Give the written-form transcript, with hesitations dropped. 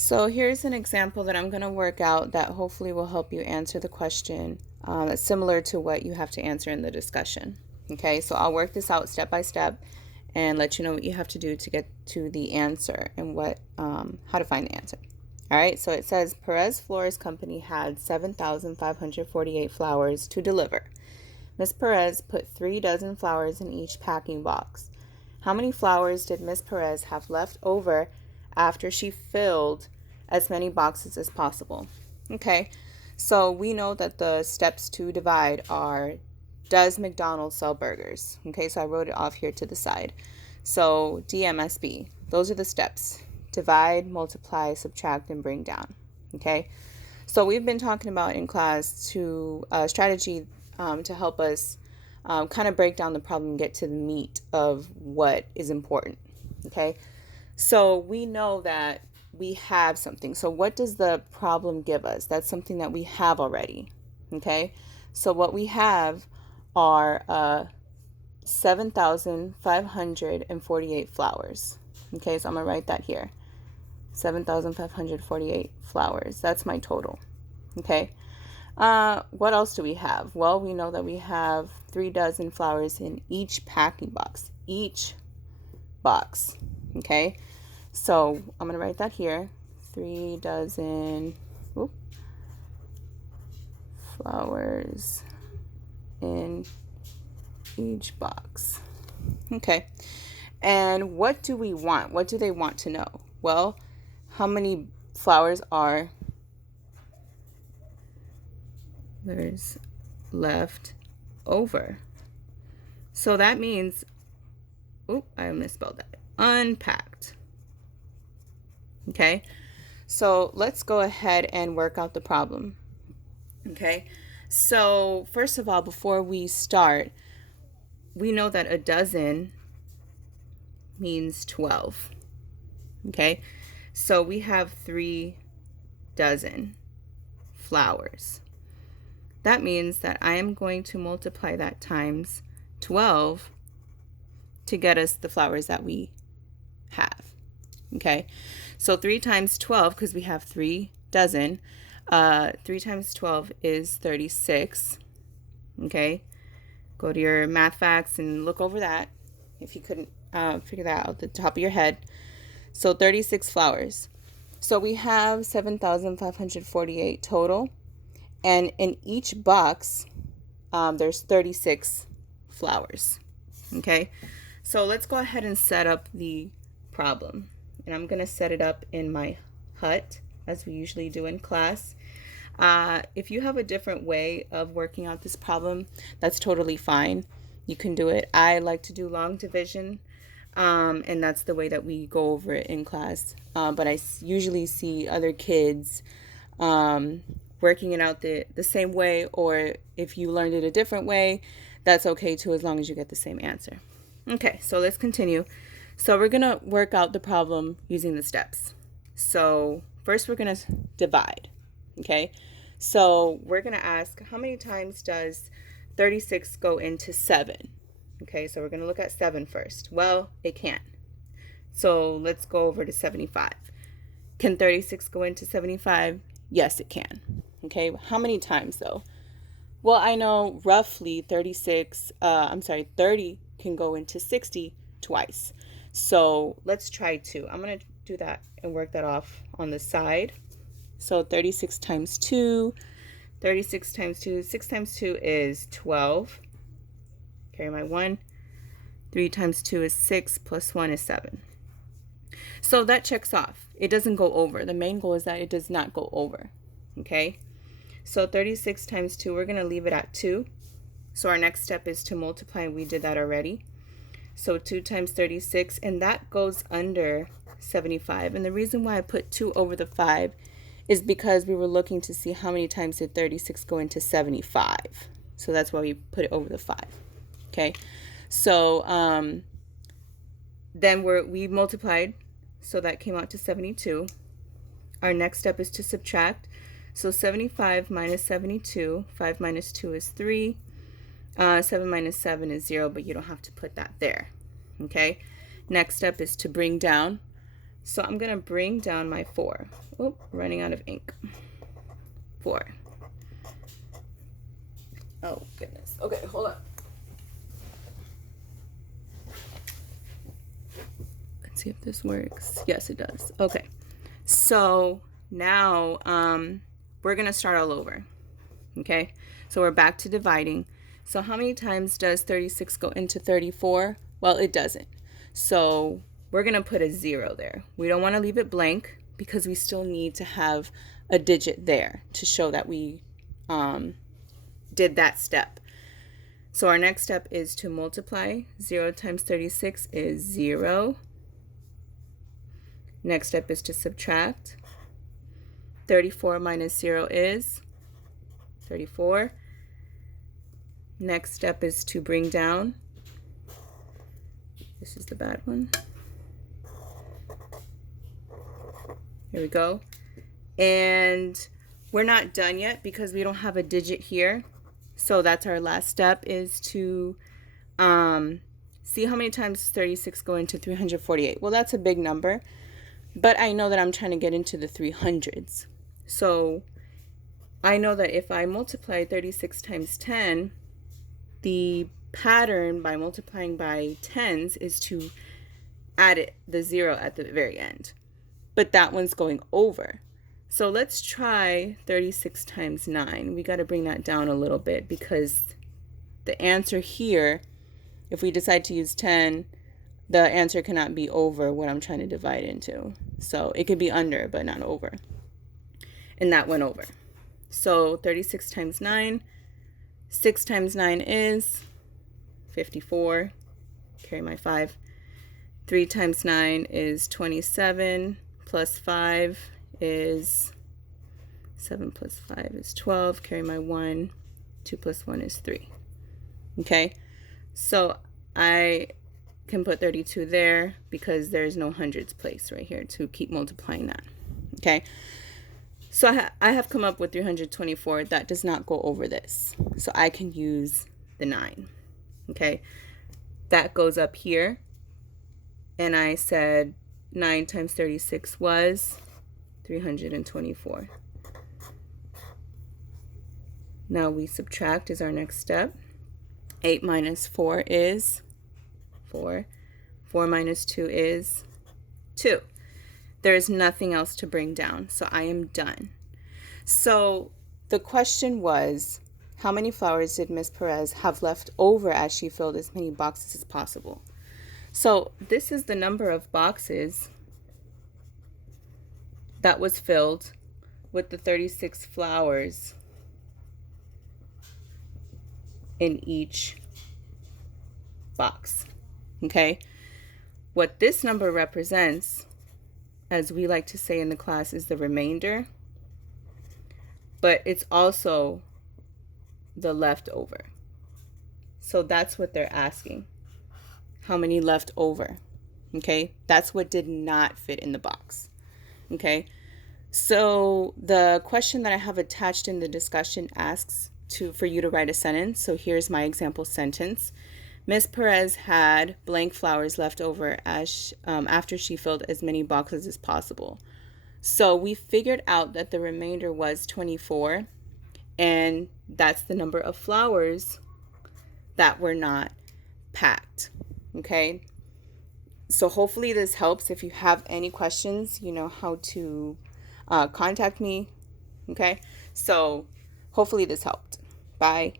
So here's an example that I'm going to work out that hopefully will help you answer the question that's similar to what you have to answer in the discussion. Okay, so I'll work this out step by step and let you know what you have to do to get to the answer and how to find the answer. All right, so it says Perez Flores Company had 7,548 flowers to deliver. Miss Perez put 3 dozen flowers in each packing box. How many flowers did Miss Perez have left over after she filled as many boxes as possible? Okay, so we know that the steps to divide are, does McDonald's sell burgers? Okay, so I wrote it off here to the side. So DMSB, those are the steps: divide, multiply, subtract, and bring down. Okay, so we've been talking about in class to strategy to help us kind of break down the problem and get to the meat of what is important. Okay, so we know that we have something. So what does the problem give us? That's something that we have already. Okay, so what we have are 7,548 flowers. Okay, so I'm going to write that here. 7,548 flowers. That's my total. Okay. What else do we have? Well, we know that we have 3 dozen flowers in each packing box. Each box. Okay. So I'm going to write that here. 3 dozen flowers in each box. Okay. And what do we want? What do they want to know? Well, how many flowers are there's left over? So that means, I misspelled that. Unpacked. Okay. So let's go ahead and work out the problem. Okay. So first of all, before we start, we know that a dozen means 12. Okay. So we have 3 dozen flowers. That means that I am going to multiply that times 12 to get us the flowers that we have. Okay, so 3 times 12, because we have 3 dozen, 3 times 12 is 36. Okay, go to your math facts and look over that if you couldn't figure that out at the top of your head. So 36 flowers. So we have 7,548 total. And in each box, there's 36 flowers. Okay, so let's go ahead and set up the problem. And I'm going to set it up in my hut, as we usually do in class. If you have a different way of working out this problem, that's totally fine. You can do it. I like to do long division, and that's the way that we go over it in class. But I usually see other kids working it out the same way, or if you learned it a different way, that's okay too, as long as you get the same answer. Okay, so let's continue. So we're going to work out the problem using the steps. So first we're going to divide. Okay, so we're going to ask, how many times does 36 go into 7? Okay, so we're going to look at 7 first. Well, it can't. So let's go over to 75. Can 36 go into 75? Yes, it can. Okay, how many times though? Well, I know roughly 30 can go into 60 twice. So let's try 2. I'm going to do that and work that off on the side. So 36 times 2, 36 times 2, 6 times 2 is 12. Carry my 1. 3 times 2 is 6, plus 1 is 7. So that checks off. It doesn't go over. The main goal is that it does not go over. Okay, so 36 times 2, we're going to leave it at 2. So our next step is to multiply, and we did that already. So 2 times 36, and that goes under 75. And the reason why I put 2 over the 5 is because we were looking to see how many times did 36 go into 75. So that's why we put it over the 5. Okay, so then we multiplied, so that came out to 72. Our next step is to subtract. So 75 minus 72, 5 minus 2 is 3, 7 minus 7 is 0, but you don't have to put that there. Okay, next step is to bring down. So I'm going to bring down my 4. Oh, running out of ink. 4. Oh, goodness. Okay, hold on. Let's see if this works. Yes, it does. Okay. So now we're going to start all over. Okay? So we're back to dividing. So how many times does 36 go into 34? Well, it doesn't. So we're going to put a 0 there. We don't want to leave it blank because we still need to have a digit there to show that we did that step. So our next step is to multiply. 0 times 36 is 0. Next step is to subtract. 34 minus 0 is 34. Next step is to bring down. This is the bad one. Here we go. And we're not done yet because we don't have a digit here. So that's our last step, is to see how many times 36 go into 348. Well, that's a big number, but I know that I'm trying to get into the 300s. So I know that if I multiply 36 times 10, the pattern by multiplying by tens is to add the 0 at the very end. But that one's going over. So let's try 36 times 9. We got to bring that down a little bit because the answer here, if we decide to use 10, the answer cannot be over what I'm trying to divide into. So it could be under, but not over. And that went over. So 36 times 9. 6 times 9 is 54. Carry my 5. 3 times 9 is 27. Plus 5 is 7 plus 5 is 12. Carry my 1. 2 plus 1 is 3. Okay, so I can put 32 there because there's no hundreds place right here to keep multiplying that. Okay, so I have come up with 324. That does not go over this, so I can use the 9. Okay, that goes up here, and I said 9 times 36 was 324. Now we subtract is our next step. 8 minus 4 is 4. 4 minus 2 is 2. There is nothing else to bring down, so I am done. So the question was, how many flowers did Miss Perez have left over as she filled as many boxes as possible? So this is the number of boxes that was filled with the 36 flowers in each box. Okay? What this number represents, as we like to say in the class, is the remainder, but it's also the leftover. So that's what they're asking. How many left over? Okay? That's what did not fit in the box. Okay? So the question that I have attached in the discussion asks for you to write a sentence. So here's my example sentence. Miss Perez had blank flowers left over as after she filled as many boxes as possible. So we figured out that the remainder was 24, and that's the number of flowers that were not packed. Okay? So hopefully this helps. If you have any questions, you know how to contact me. Okay? So hopefully this helped. Bye.